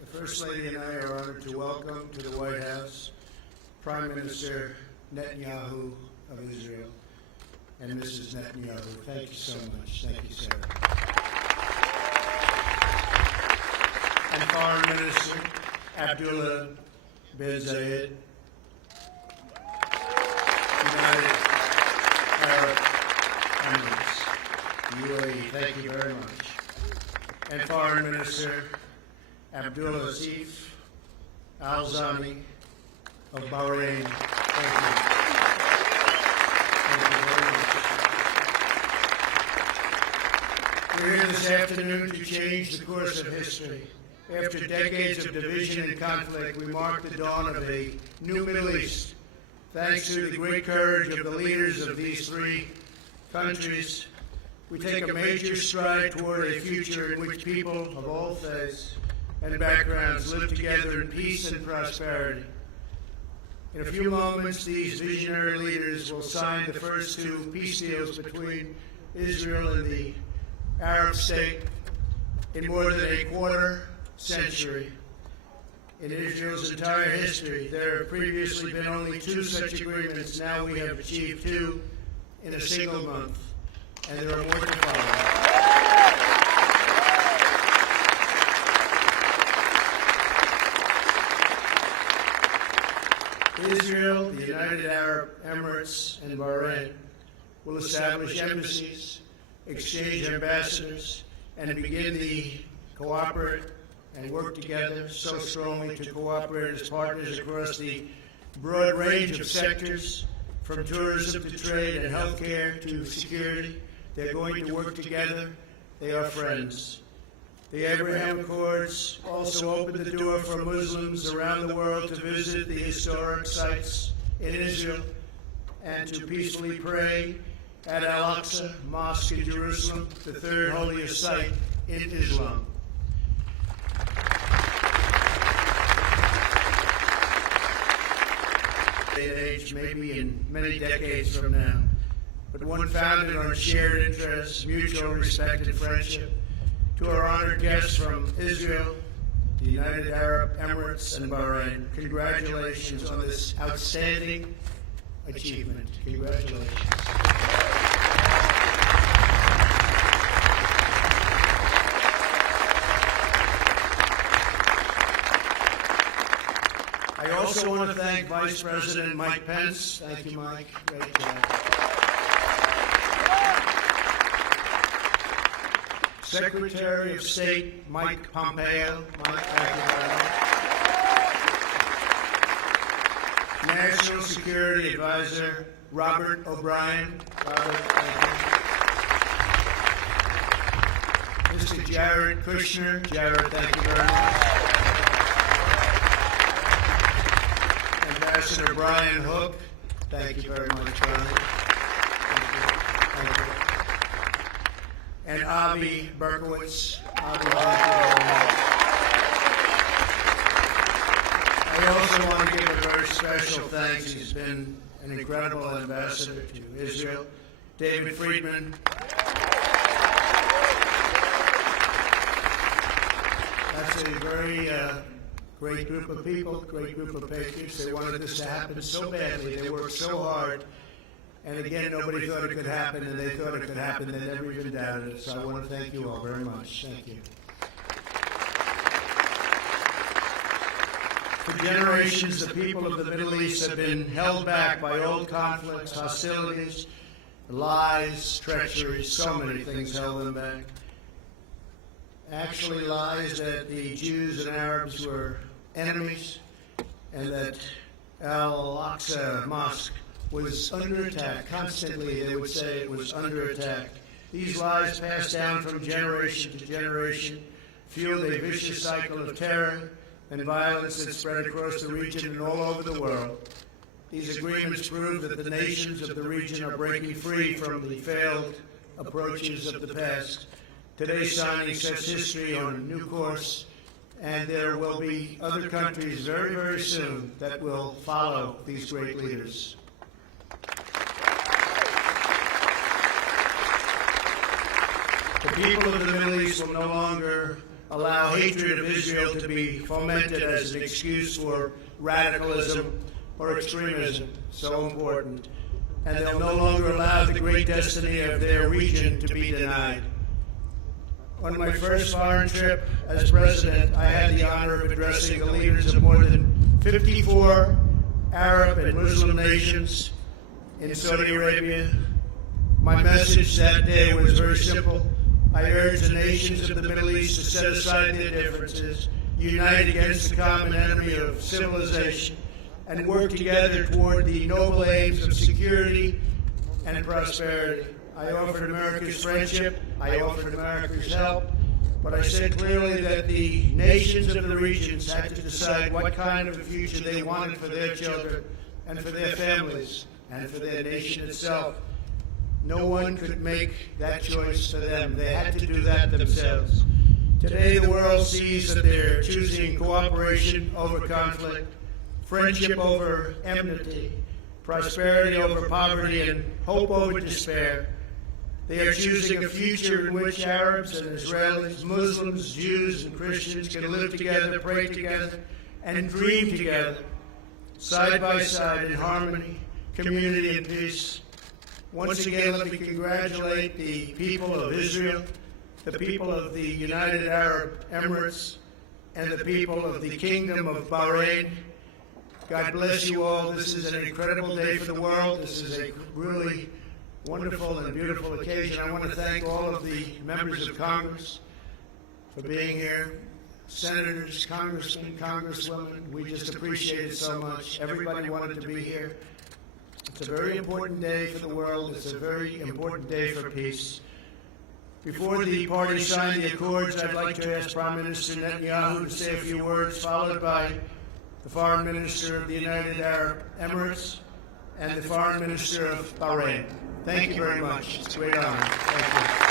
The First Lady and I are honored to welcome to the White House Prime Minister Netanyahu of Israel and Mrs. Netanyahu. Thank you so much. Thank you, Sarah. And Foreign Minister Abdullah bin Zayed, United Arab Emirates, UAE. Thank you very much. And Foreign Minister Abdullah Al-Zani of Bahrain. Thank you. Thank you very much. We're here this afternoon to change the course of history. After decades of division and conflict, we mark the dawn of a new Middle East. Thanks to the great courage of the leaders of these three countries, we take a major stride toward a future in which people of all faiths and backgrounds live together in peace and prosperity. In a few moments, these visionary leaders will sign the first two peace deals between Israel and the Arab state in more than a quarter century. In Israel's entire history, there have previously been only two such agreements. Now we have achieved two in a single month, and there are more to follow. Israel, the United Arab Emirates, and Bahrain will establish embassies, exchange ambassadors, and begin to cooperate and work together so strongly to cooperate as partners across the broad range of sectors, from tourism to trade and healthcare to security. They're going to work together. They are friends. The Abraham Accords also opened the door for Muslims around the world to visit the historic sites in Israel and to peacefully pray at Al-Aqsa Mosque in Jerusalem, the third holiest site in Islam. Age, maybe in many decades from now, but one founded on shared interests, mutual respect, and friendship. To our honored guests from Israel, the United Arab Emirates, and Bahrain, congratulations on this outstanding achievement. Congratulations. I also want to thank Vice President Mike Pence. Thank you, Mike. Great job. Secretary of State Mike Pompeo. Mike, thank you very much. National Security Advisor Robert O'Brien. Robert, thank you. Mr. Jared Kushner. Jared, thank you very much. Ambassador Brian Hook. Thank you very much, Brian. Thank you. And Avi Berkowitz. Avi, thank you very much. I also want to give a very special thanks. He's been an incredible ambassador to Israel. David Friedman. That's a very great group of people, great group of patriots. They wanted this to happen so badly. They worked so hard. And again, nobody thought it could happen, and they thought it could happen. They never even doubted it. So I want to thank you all very much. Thank you. For generations, the people of the Middle East have been held back by old conflicts, hostilities, lies, treachery. So many things held them back. Actually, lies that the Jews and Arabs were enemies, and that Al-Aqsa Mosque was under attack. Constantly, they would say it was under attack. These lies passed down from generation to generation, fueled a vicious cycle of terror and violence that spread across the region and all over the world. These agreements prove that the nations of the region are breaking free from the failed approaches of the past. Today's signing sets history on a new course, and there will be other countries very, very soon that will follow these great leaders. The people of the Middle East will no longer allow hatred of Israel to be fomented as an excuse for radicalism or extremism. So important. And they'll no longer allow the great destiny of their region to be denied. On my first foreign trip as president, I had the honor of addressing the leaders of more than 54 Arab and Muslim nations in Saudi Arabia. My message that day was very simple. I urged the nations of the Middle East to set aside their differences, unite against the common enemy of civilization, and work together toward the noble aims of security and prosperity. I offered America's friendship, I offered America's help, but I said clearly that the nations of the regions had to decide what kind of a future they wanted for their children and for their families and for their nation itself. No one could make that choice for them. They had to do that themselves. Today the world sees that they're choosing cooperation over conflict, friendship over enmity, prosperity over poverty, and hope over despair. They are choosing a future in which Arabs and Israelis, Muslims, Jews, and Christians can live together, pray together, and dream together, side by side in harmony, community, and peace. Once again, let me congratulate the people of Israel, the people of the United Arab Emirates, and the people of the Kingdom of Bahrain. God bless you all. This is an incredible day for the world. This is a really wonderful and beautiful occasion. I want to thank all of the members of Congress for being here. Senators, congressmen, congresswomen, we just appreciate it so much. Everybody wanted to be here. It's a very important day for the world. It's a very important day for peace. Before the parties sign the accords, I'd like to ask Prime Minister Netanyahu to say a few words, followed by the Foreign Minister of the United Arab Emirates and the Foreign Minister of Bahrain. Thank you very much. It's a great honor. Thank you.